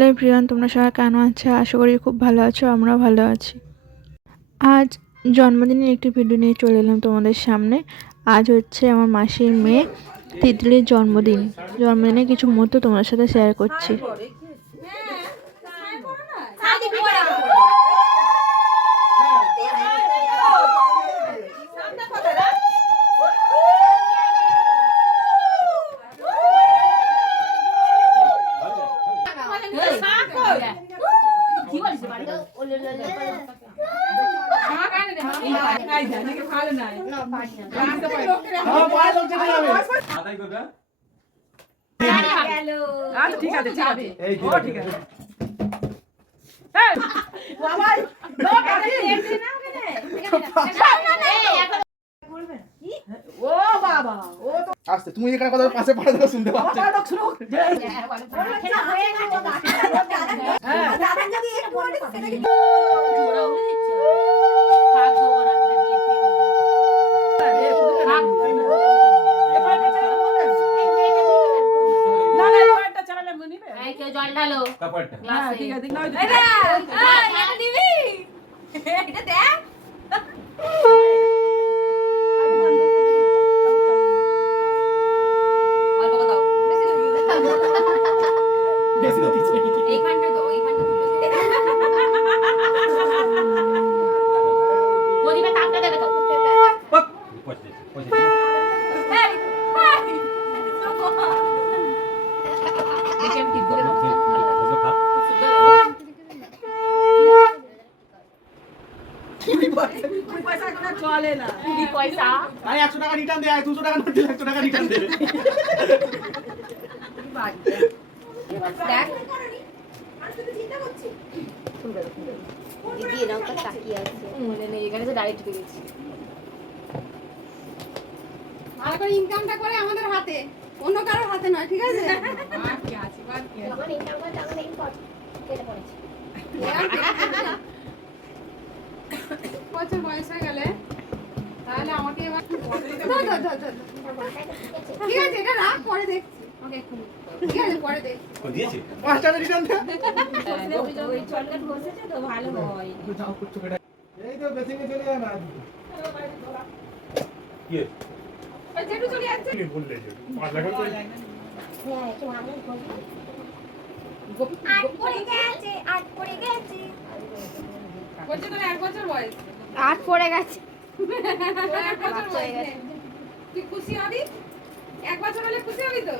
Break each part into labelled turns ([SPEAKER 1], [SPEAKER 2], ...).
[SPEAKER 1] Hello প্রিয়ন, তোমরা সবাই কেন আছো? আশা করি খুব ভালো আছো, আমরাও ভালো আছি। আজ জন্মদিনের একটি ভিডিও নিয়ে চলে এলাম তোমাদের সামনে। আজ হচ্ছে আমার মাসির মেয়ে তিতলির জন্মদিন। জন্মদিনে কিছু মুহূর্ত তোমার সাথে শেয়ার করছি।
[SPEAKER 2] আসতে তুমি এখানে কথা পাশে পড়ে শুনতে পাচ্ছ
[SPEAKER 3] আমার লোক শুরু হ্যাঁ না না এই পার্টটা চালালে মনে নিবে
[SPEAKER 4] জল ঢালো
[SPEAKER 5] কাপড়টা
[SPEAKER 3] হ্যাঁ ঠিক আছে না ওই যে-
[SPEAKER 2] বেশি দিচ্ছে
[SPEAKER 4] এইখানটা তো এইখানটা তুলে দে। প্রদীপে তাপটা দেবে তো
[SPEAKER 5] পয়সা দিচ্ছে পয়সা দিচ্ছে
[SPEAKER 4] দেখি আমি ঠিক করে দেবো।
[SPEAKER 5] ওইসব খা।
[SPEAKER 3] কুড়ি পয়সা কুড়ি পয়সা কোনো চলে না
[SPEAKER 4] কি পয়সা
[SPEAKER 2] আরে একশো টাকা রিটার্ন দে দুশো টাকা নোট দিলে একশো টাকা রিটার্ন দে।
[SPEAKER 6] দিদি এরাও তো তাকিয়ে আছে
[SPEAKER 4] মনে নেই এখানে তো ডাইরেক্ট ঢুকে গেছি
[SPEAKER 7] ভালো করে ইনকামটা করে আমাদের হাতে অন্য কারোর হাতে নয় ঠিক আছে?
[SPEAKER 6] যখন ইনকাম করে তখন এই পট কেটে পড়েছে।
[SPEAKER 7] বছর বয়স গেলে তাহলে আমাকে এটা পরে দেখছি পরে
[SPEAKER 4] ভালো হয়
[SPEAKER 6] আট পড়ে গেছে, আট পড়ে গেছে। আট পড়ে গেছে।
[SPEAKER 7] তোর এক বছর বয়স তুই খুশি হবি? এক বছর হলে খুশি হবি তো?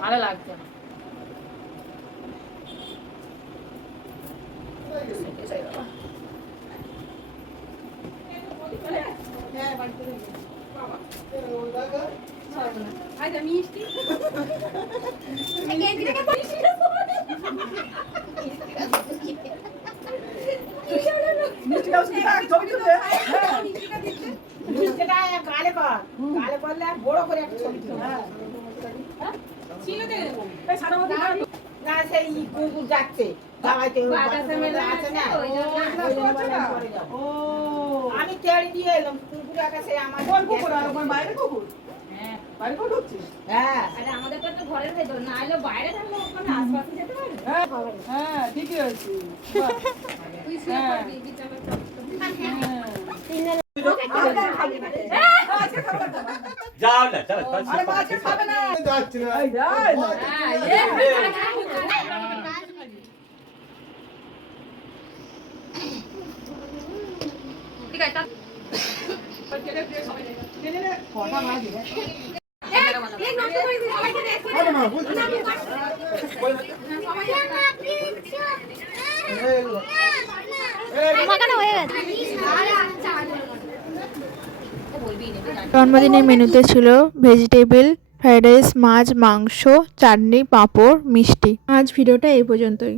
[SPEAKER 4] ভালো লাগছে না
[SPEAKER 7] আজ আমি মিষ্টি
[SPEAKER 3] মিষ্টি দাও শুধু থাক, ছবি তুলবে হ্যাঁ
[SPEAKER 7] মিষ্টিটা দিচ্ছে
[SPEAKER 3] মিষ্টিটা কালে কর কালে করলে বড় করে একটা ছবি হ্যাঁ না যাচ্ছে না আমি পরে যাব। আমি তেড়ে দিয়ে এলাম কুকুর আকাশে আমার কোন কুকুর আর কোন বাইরে কুকুর
[SPEAKER 4] হ্যাঁ
[SPEAKER 3] বাইরে কুকুর ঢুকছিস হ্যাঁ
[SPEAKER 1] জন্মদিনের মেনুতে ছিল ভেজিটেবল, ফ্রাইড রাইস, মাছ, মাংস, চাটনি, পাঁপড়, মিষ্টি। আজ ভিডিওটা এই পর্যন্তই।